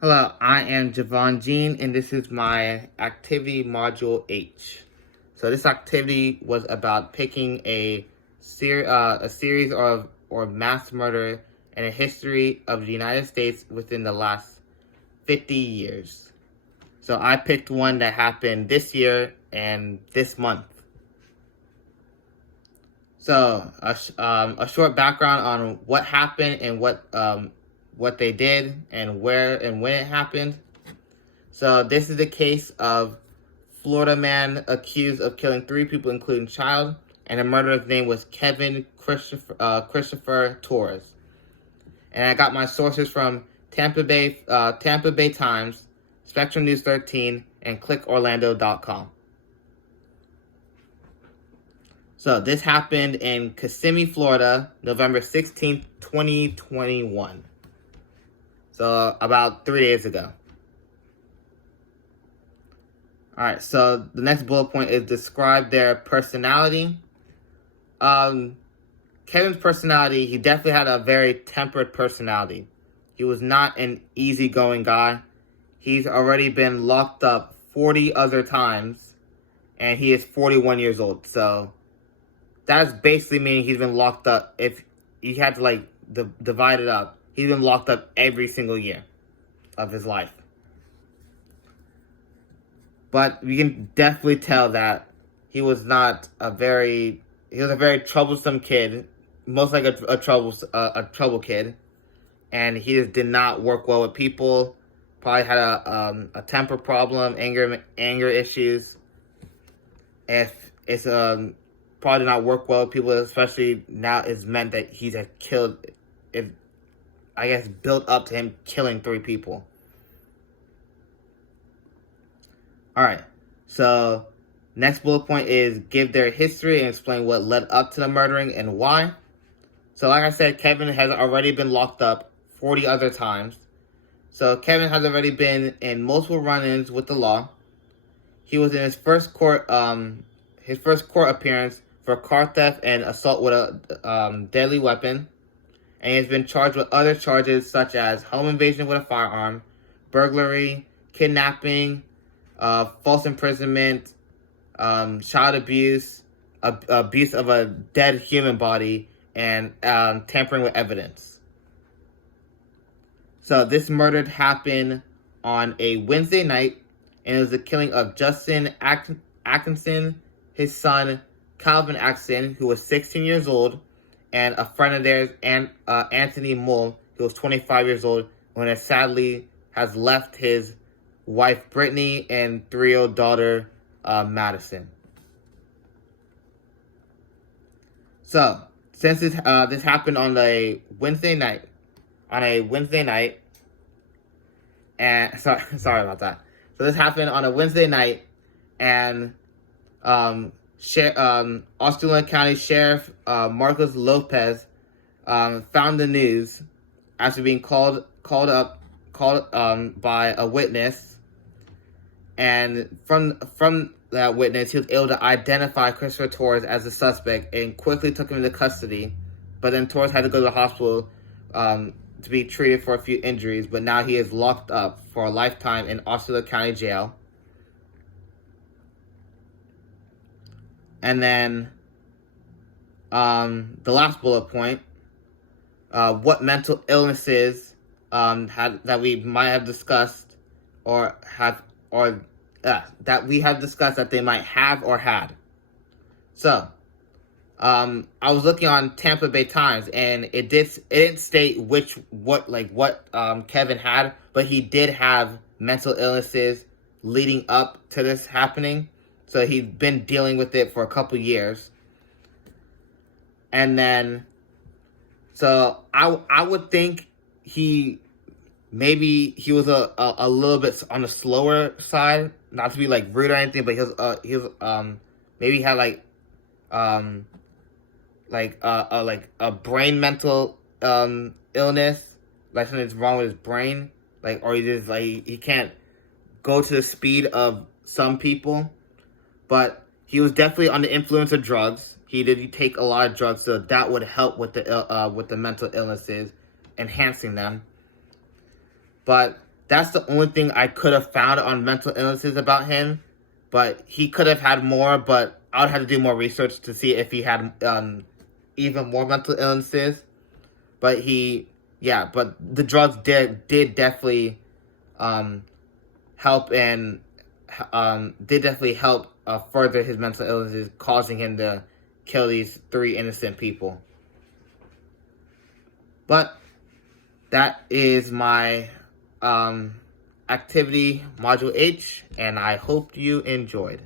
Hello, I am Javon Jean, and this is my activity module H. So this activity was about picking a series of or mass murder in a history of the United States within the last 50 years. So I picked one that happened this year and this month. So a short background on what happened and what they did and where and when it happened. So this is the case of Florida man accused of killing 3 people, including child, and the murderer's name was Kevin Christopher Torres. And I got my sources from Tampa Bay Times, Spectrum News 13, and ClickOrlando.com. So this happened in Kissimmee, Florida, November 16th, 2021. So about 3 days ago. Alright, so the next bullet point is describe their personality. Kevin's personality, he definitely had a very tempered personality. He was not an easygoing guy. He's already been locked up 40 other times, and he is 41 years old. So that's basically meaning he's been locked up. If you had to divide it up, he's been locked up every single year of his life. But we can definitely tell that he was not a very troublesome kid, most like a trouble kid, and he just did not work well with people. Probably had a temper problem, anger issues. If it's probably did not work well with people, especially now it's meant that he's killed. It, I guess, built up to him killing 3 people. Alright, so next bullet point is give their history and explain what led up to the murdering and why. So like I said, Kevin has already been locked up 40 other times. So Kevin has already been in multiple run-ins with the law. He was in his first court appearance for car theft and assault with a deadly weapon. And he has been charged with other charges such as home invasion with a firearm, burglary, kidnapping, false imprisonment, child abuse, abuse of a dead human body, and tampering with evidence. So this murder happened on a Wednesday night, and it was the killing of Justin Atkinson, his son Calvin Atkinson, who was 16 years old, and a friend of theirs, Anthony Mull, who was 25 years old, when it sadly has left his wife Brittany and 3-year-old daughter Madison. So since this happened on a Wednesday night, and sorry about that. So this happened on a Wednesday night, and Osceola County Sheriff Marcos Lopez found the news after being called by a witness. And from that witness, he was able to identify Christopher Torres as the suspect and quickly took him into custody. But then Torres had to go to the hospital to be treated for a few injuries. But now he is locked up for a lifetime in Osceola County Jail. And then the last bullet point, what mental illnesses that we might have discussed that we have discussed that they might have or had. So, I was looking on Tampa Bay Times, and it didn't state what Kevin had, but he did have mental illnesses leading up to this happening. So he's been dealing with it for a couple years. And then, so I would think he was a little bit on the slower side, not to be rude or anything, but he was maybe had a brain mental illness, like something's wrong with his brain, or he can't go to the speed of some people. But he was definitely on the influence of drugs. He did take a lot of drugs, so that would help with the mental illnesses, enhancing them. But that's the only thing I could have found on mental illnesses about him. But he could have had more, but I would have to do more research to see if he had even more mental illnesses. But but the drugs did definitely help and did definitely help further his mental illnesses, causing him to kill these 3 innocent people. But that is my activity module H, and I hope you enjoyed.